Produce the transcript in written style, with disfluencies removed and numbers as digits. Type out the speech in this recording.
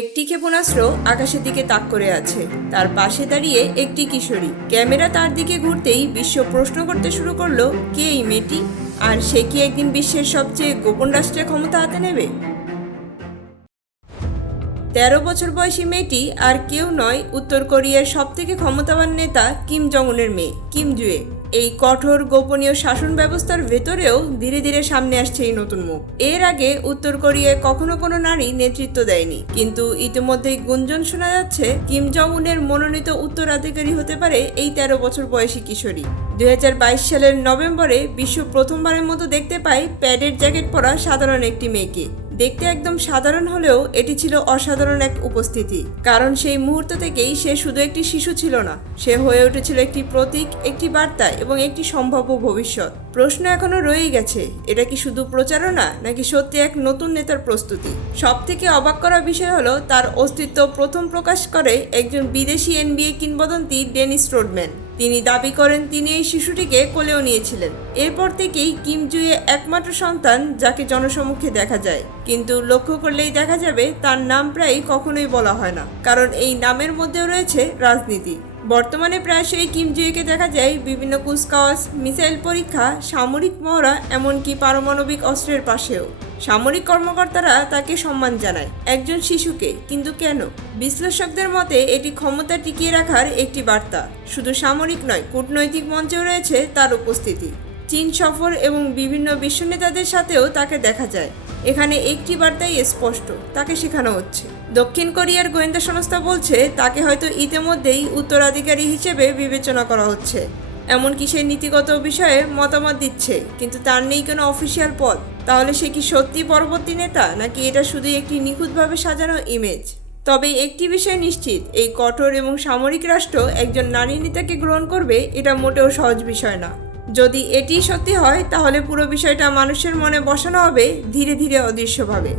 একটি ক্ষেপণাস্ত্র আকাশের দিকে তাক করে আছে। তার পাশে দাঁড়িয়ে একটি কিশোরী। ক্যামেরা তার দিকে ঘুরতেই বিশ্ব প্রশ্ন করতে শুরু করলো, কে এই মেয়েটি? আর সে কি একদিন বিশ্বের সবচেয়ে গোপন রাষ্ট্রের ক্ষমতা হাতে নেবে? 13 বছর বয়সী মেয়েটি আর কেউ নয়, উত্তর কোরিয়ার সবথেকে ক্ষমতাবান নেতা কিম জং উনের মেয়ে কিম জুয়ে। এই কঠোর গোপনীয় শাসন ব্যবস্থার ভেতরেও ধীরে ধীরে সামনে আসছে এই নতুন মুখ। এর আগে উত্তর কোরিয়ায় কখনো কোনো নারী নেতৃত্ব দেয়নি, কিন্তু ইতিমধ্যেই গুঞ্জন শোনা যাচ্ছে কিম জং উনের মনোনীত উত্তরাধিকারী হতে পারে এই 13 বছর বয়সী কিশোরী। 2022 সালের নভেম্বরে বিশ্ব প্রথমবারের মতো দেখতে পায় প্যাডের জ্যাকেট পরা সাধারণ একটি মেয়েকে। দেখতে একদম সাধারণ হলেও এটি ছিল অসাধারণ এক উপস্থিতি, কারণ সেই মুহূর্ত থেকেই সে শুধু একটি শিশু ছিল না, সে হয়ে উঠেছিল একটি প্রতীক, একটি বার্তা এবং একটি সম্ভাব্য ভবিষ্যৎ। প্রশ্ন এখনো রয়েই গেছে, এটা কি শুধু প্রচারণা নাকি সত্যি এক নতুন নেতার প্রস্তুতি? সব থেকে অবাক করা বিষয় হলো তার অস্তিত্ব প্রথম প্রকাশ করে একজন বিদেশি NBA কিংবদন্তি ডেনিস রোডম্যান। তিনি দাবি করেন তিনি এই শিশুটিকে কোলেও নিয়েছিলেন। এরপর থেকেই কিম জুয়ে একমাত্র সন্তান যাকে জনসমক্ষে দেখা যায়, কিন্তু লক্ষ্য করলেই দেখা যাবে তার নাম প্রায় কখনোই বলা হয় না, কারণ এই নামের মধ্যেও রয়েছে রাজনীতি। বর্তমানে প্রায়শই কিম জুয়েকে দেখা যায় বিভিন্ন কুচকাওয়াজ, মিসাইল পরীক্ষা, সামরিক মহড়া, এমনকি পারমাণবিক অস্ত্রের পাশেও। সামরিক কর্মকর্তারা তাকে সম্মান জানায়, একজন শিশুকে, কিন্তু কেন? বিশ্লেষকদের মতে এটি ক্ষমতা টিকিয়ে রাখার একটি বার্তা। শুধু সামরিক নয়, কূটনৈতিক মঞ্চেও রয়েছে তার উপস্থিতি। চীন সফর এবং বিভিন্ন বিশ্ব নেতাদের সাথেও তাকে দেখা যায়। এখানে একটি বার্তাই স্পষ্ট, তাকে শেখানো হচ্ছে। দক্ষিণ কোরিয়ার গোয়েন্দা সংস্থা বলছে তাকে হয়তো ইতিমধ্যেই উত্তরাধিকারী হিসেবে বিবেচনা করা হচ্ছে, এমনকি সে নীতিগত বিষয়ে মতামত দিচ্ছে, কিন্তু তার নেই কোনো অফিসিয়াল পদ। তাহলে সে কি সত্যি পরবর্তী নেতা, নাকি এটা শুধুই একটি নিখুঁতভাবে সাজানো ইমেজ? তবে একটি বিষয় নিশ্চিত, এই কঠোর এবং সামরিক রাষ্ট্র একজন নারী নেতাকে গ্রহণ করবে, এটা মোটেও সহজ বিষয় না। যদি এটি সত্যি হয়, তাহলে পুরো বিষয়টা মানুষের মনে বসানো হবে ধীরে ধীরে অদৃশ্যভাবে।